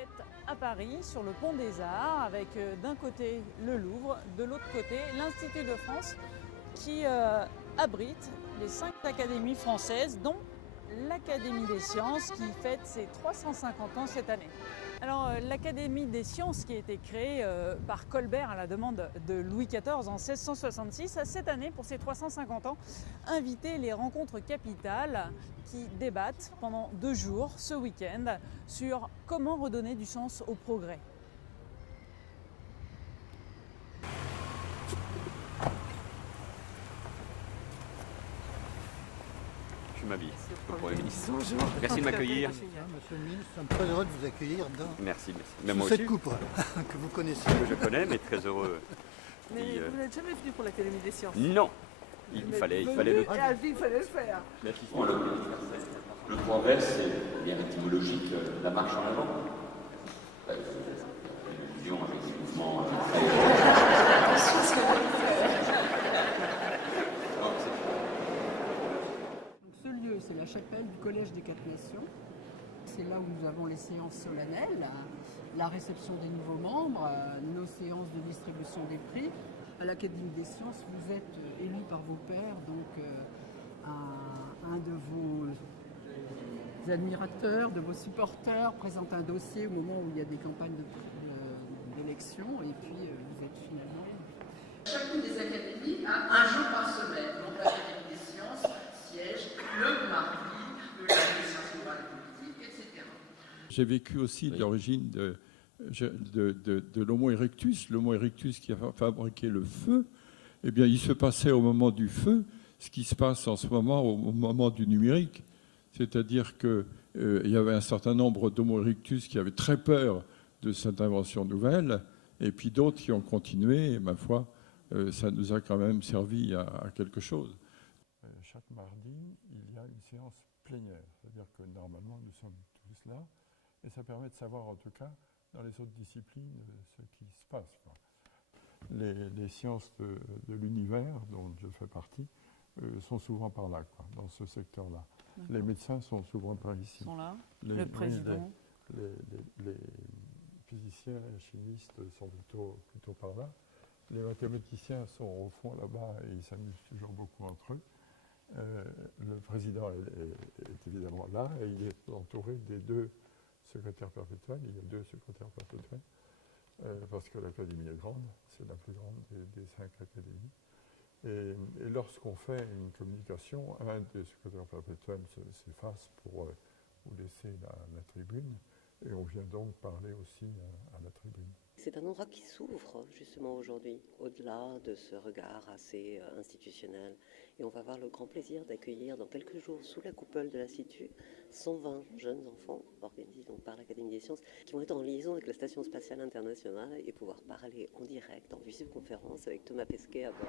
êtes à Paris, sur le pont des Arts, avec d'un côté le Louvre, de l'autre côté l'Institut de France, qui abrite les 5 académies françaises, dont l'Académie des sciences, qui fête ses 350 ans cette année. Alors, l'Académie des sciences, qui a été créée par Colbert à la demande de Louis XIV en 1666, a cette année, pour ses 350 ans, invité les rencontres capitales qui débattent pendant 2 jours, ce week-end, sur comment redonner du sens au progrès. Je m'habille. Le Premier ministre. Bonjour. Merci de m'accueillir. Monsieur le ministre, nous sommes très heureux de vous accueillir dans Merci. Mais moi cette aussi, coupole que vous connaissez. que je connais, mais très heureux. Mais vous n'êtes jamais venu pour l'Académie des sciences. Non, il fallait le. Et il fallait le faire. Le progrès, c'est bien étymologique, la marche en avant. L'illusion avec des mouvements Donc, ce lieu, c'est la chapelle du Collège des Quatre Nations. C'est là où nous avons les séances solennelles, la réception des nouveaux membres, nos séances de distribution des prix. À l'Académie des sciences, vous êtes élu par vos pairs, donc un de vos admirateurs, de vos supporters présente un dossier au moment où il y a des campagnes d'élection, et puis vous êtes finalement... Chacune des académies a un jour par semaine. Donc l'Académie des sciences siège le mardi, l'Académie des sciences morales et politiques, etc. J'ai vécu aussi l'origine de l'Homo erectus. L'Homo erectus qui a fabriqué le feu, eh bien, il se passait au moment du feu ce qui se passe en ce moment au moment du numérique. C'est-à-dire qu'il y avait un certain nombre d'Homo erectus qui avaient très peur de cette invention nouvelle, et puis d'autres qui ont continué, et ma foi, ça nous a quand même servi à quelque chose. Chaque mardi, il y a une séance plénière, c'est-à-dire que normalement nous sommes tous là, et ça permet de savoir en tout cas dans les autres disciplines ce qui se passe, quoi. Les sciences de l'univers, dont je fais partie, sont souvent par là, quoi, dans ce secteur-là. Les médecins sont souvent par ici. Ils sont là, le président. Les physiciens et chimistes sont plutôt par là. Les mathématiciens sont au fond là-bas et ils s'amusent toujours beaucoup entre eux. Le président est évidemment là et il est entouré des 2 secrétaires perpétuels. Il y a 2 secrétaires perpétuels parce que l'Académie est grande, c'est la plus grande des 5 académies. Et lorsqu'on fait une communication, un des secrétaires perpétuels s'efface pour vous laisser la tribune, et on vient donc parler aussi à la tribune. C'est un endroit qui s'ouvre justement aujourd'hui, au-delà de ce regard assez institutionnel. Et on va avoir le grand plaisir d'accueillir dans quelques jours, sous la coupole de l'Institut, 120 jeunes enfants organisés donc par l'Académie des sciences, qui vont être en liaison avec la Station spatiale internationale et pouvoir parler en direct, en visioconférence avec Thomas Pesquet à bord.